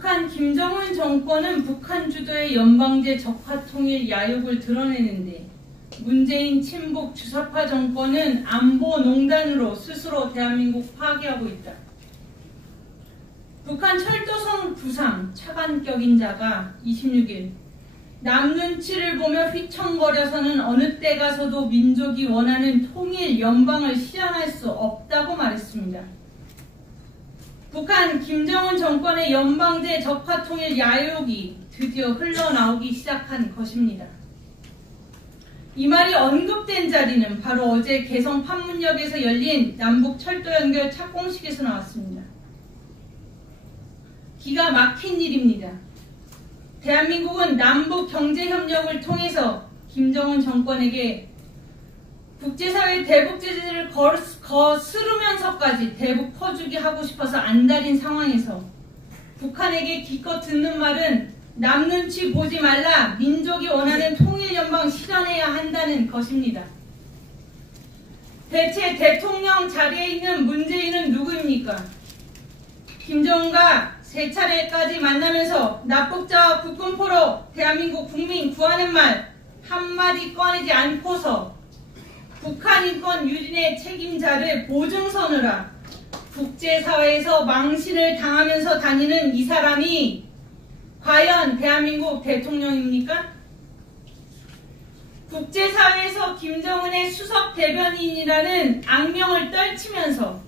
북한 김정은 정권은 북한 주도의 연방제 적화통일 야욕을 드러내는데 문재인 친북 주사파 정권은 안보농단으로 스스로 대한민국 파괴하고 있다. 북한 철도성 부상 차관격인 자가 26일 남 눈치를 보며 휘청거려서는 어느 때 가서도 민족이 원하는 통일 연방을 실현할 수 없다고 말했습니다. 북한 김정은 정권의 연방제 적화통일 야욕이 드디어 흘러나오기 시작한 것입니다. 이 말이 언급된 자리는 바로 어제 개성 판문역에서 열린 남북 철도 연결 착공식에서 나왔습니다. 기가 막힌 일입니다. 대한민국은 남북 경제협력을 통해서 김정은 정권에게 국제사회 대북 제재를 거스르면서까지 대북 퍼주기 하고 싶어서 안달인 상황에서 북한에게 기껏 듣는 말은 남 눈치 보지 말라, 민족이 원하는 통일연방 실현해야 한다는 것입니다. 대체 대통령 자리에 있는 문재인은 누구입니까? 김정은과 세 차례까지 만나면서 납북자와 국군포로 대한민국 국민 구하는 말 한마디 꺼내지 않고서 북한 인권 유린의 책임자를 보증서느라 국제사회에서 망신을 당하면서 다니는 이 사람이 과연 대한민국 대통령입니까? 국제사회에서 김정은의 수석 대변인이라는 악명을 떨치면서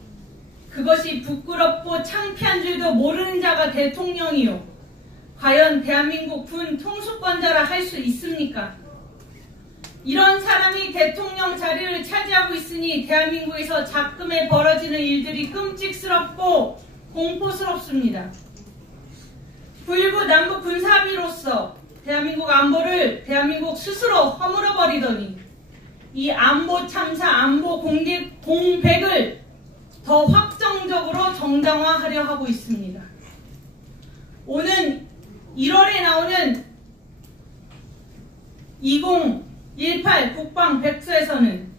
그것이 부끄럽고 창피한 줄도 모르는 자가 대통령이요. 과연 대한민국 군 통수권자라 할 수 있습니까? 이런 사람이 대통령 자리를 차지하고 있으니 대한민국에서 작금에 벌어지는 일들이 끔찍스럽고 공포스럽습니다. 부일부 남북 군사합의로서 대한민국 안보를 대한민국 스스로 허물어버리더니 이 안보 참사, 안보 공백을 더 확정적으로 정당화하려 하고 있습니다. 오는 1월에 나오는 2018 국방백서에서는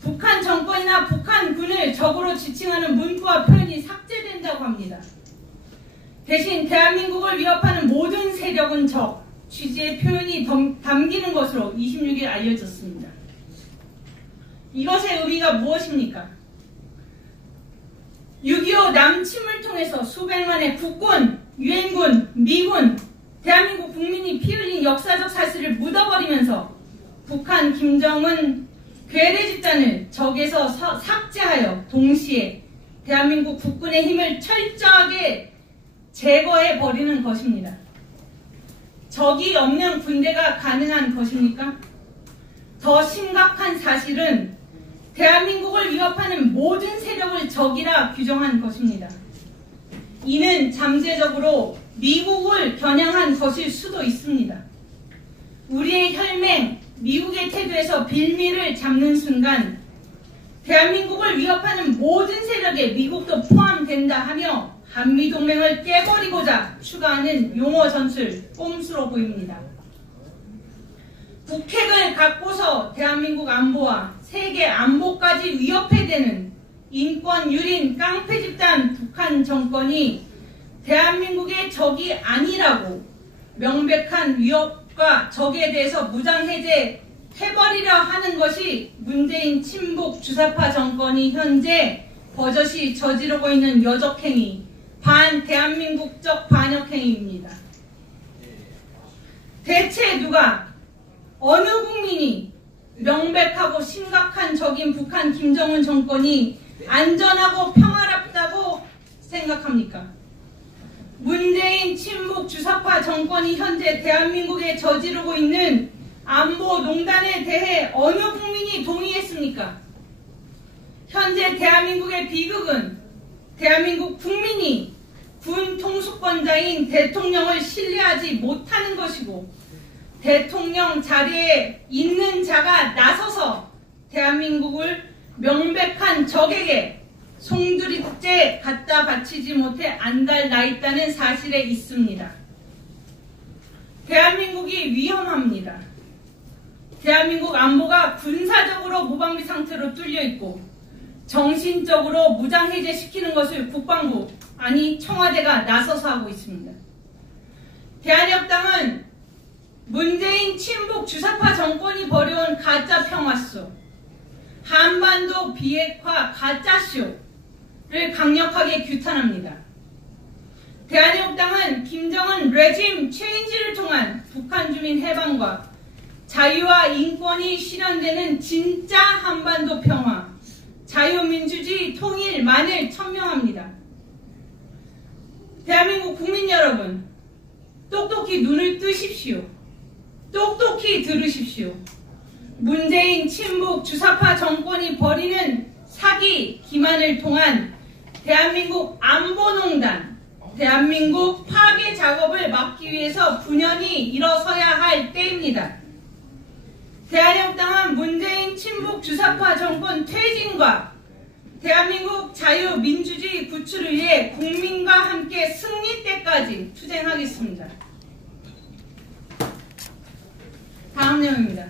북한 정권이나 북한군을 적으로 지칭하는 문구와 표현이 삭제된다고 합니다. 대신 대한민국을 위협하는 모든 세력은 적 취지의 표현이 담기는 것으로 26일 알려졌습니다. 이것의 의미가 무엇입니까? 6.25 남침을 통해서 수백만의 국군, 유엔군, 미군, 대한민국 국민이 피 흘린 역사적 사실을 묻어버리면서 북한 김정은 괴뢰 집단을 적에서 삭제하여 동시에 대한민국 국군의 힘을 철저하게 제거해버리는 것입니다. 적이 없는 군대가 가능한 것입니까? 더 심각한 사실은 대한민국을 위협하는 모든 세력을 적이라 규정한 것입니다. 이는 잠재적으로 미국을 겨냥한 것일 수도 있습니다. 우리의 혈맹, 미국의 태도에서 빌미를 잡는 순간 대한민국을 위협하는 모든 세력에 미국도 포함된다 하며 한미동맹을 깨버리고자 추가하는 용어 전술 꼼수로 보입니다. 북핵을 갖고서 대한민국 안보와 세계 안보까지 위협해대는 인권 유린 깡패 집단 북한 정권이 대한민국의 적이 아니라고 명백한 위협과 적에 대해서 무장해제해버리려 하는 것이 문재인 친북 주사파 정권이 현재 버젓이 저지르고 있는 여적행위, 반대한민국적 반역행위입니다. 대체 누가, 어느 국민이 명백하고 심각한 적인 북한 김정은 정권이 안전하고 평화롭다고 생각합니까? 문재인 친북 주사파 정권이 현재 대한민국에 저지르고 있는 안보 농단에 대해 어느 국민이 동의했습니까? 현재 대한민국의 비극은 대한민국 국민이 군 통수권자인 대통령을 신뢰하지 못하는 것이고 대통령 자리에 있는 자가 나서서 대한민국을 명백한 적에게 송두리째 갖다 바치지 못해 안달 나 있다는 사실에 있습니다. 대한민국이 위험합니다. 대한민국 안보가 군사적으로 무방비 상태로 뚫려 있고 정신적으로 무장해제시키는 것을 국방부, 아니 청와대가 나서서 하고 있습니다. 대한협당은 문재인 친북 주사파 정권이 벌여온 가짜 평화쇼, 한반도 비핵화 가짜쇼를 강력하게 규탄합니다. 대한협당은 김정은 레짐 체인지를 통한 북한 주민 해방과 자유와 인권이 실현되는 진짜 한반도 평화, 자유민주주의 통일만을 천명합니다. 대한민국 국민 여러분, 똑똑히 눈을 뜨십시오. 똑똑히 들으십시오. 문재인 친북 주사파 정권이 벌이는 사기 기만을 통한 대한민국 안보농단, 대한민국 파괴 작업을 막기 위해서 분연히 일어서야 할 때입니다. 대한협당은 문재인 친북 주사파 정권 퇴진과 대한민국 자유민주주의 구출을 위해 국민과 함께 승리 때까지 투쟁하겠습니다. 다음 내용입니다.